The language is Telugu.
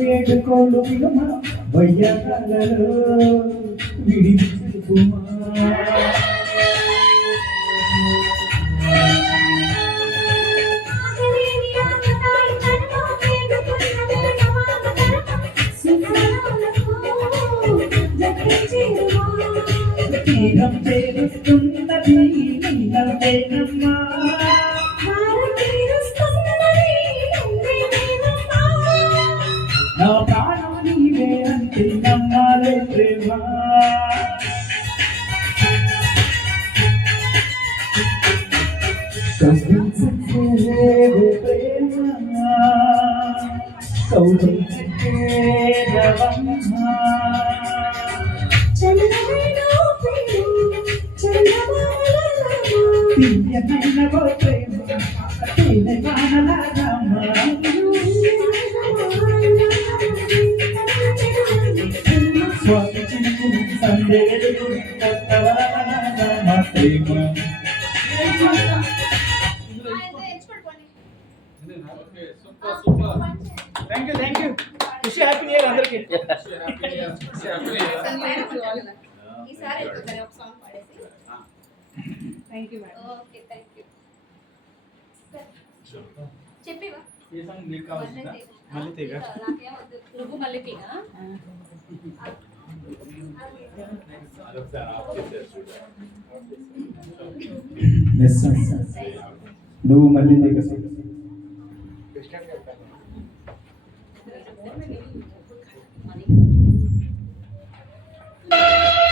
వేడుకోలు వయ్యాలలో విడిచుకుమా తీరం చేరుస్తున్నది నీలమేనమ్మా నా ప్రాణం నీవే అంటే నమ్మాలే ప్రేమ కవించలేవే ప్రేమ కౌలించే రవమ్మ తీయనైన ప్రేమ తీయన కానలాగమ్మ thank you Khushi happy new year అందరికీ ఈసారి ఒక సాంగ్ పాడేసి thank you madam okay thank you చెప్పివా ఏ సాంగ్ నీకు కావాల్సిందా మల్లితేగా నాకేం వద్దు నువ్వు మల్లితేగా నువ్వు మల్లితేగా